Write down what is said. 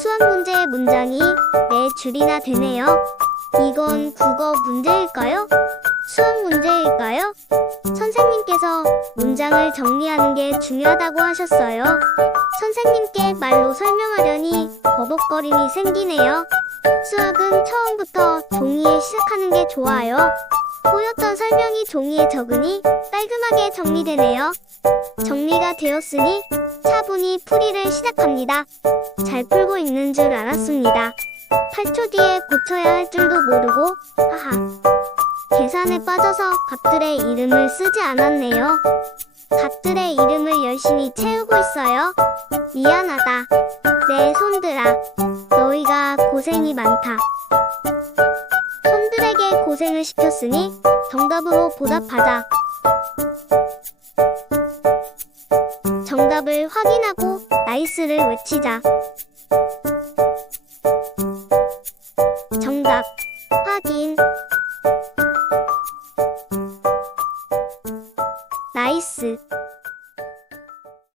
수학 문제의 문장이 네 줄이나 되네요. 이건 국어 문제일까요? 수학 문제일까요? 선생님께서 문장을 정리하는 게 중요하다고 하셨어요. 선생님께 말로 설명하려니 버벅거림이 생기네요. 수학은 처음부터 종이에 시작하는 게 좋아요. 꼬였던 설명이 종이에 적으니 깔끔하게 정리되네요. 정리가 되었으니 차분히 풀이를 시작합니다. 잘 풀고 있는 줄 알았습니다. 8초 뒤에 고쳐야 할 줄도 모르고 하하. 계산에 빠져서 값들의 이름을 쓰지 않았네요. 값들의 이름을 열심히 채우고 있어요. 미안하다. 내 손들아. 너희가 고생이 많다. 손들에게 고생을 시켰으니 정답으로 보답하자. 정답을 확인하고 나이스를 외치자. 정답 확인. 나이스.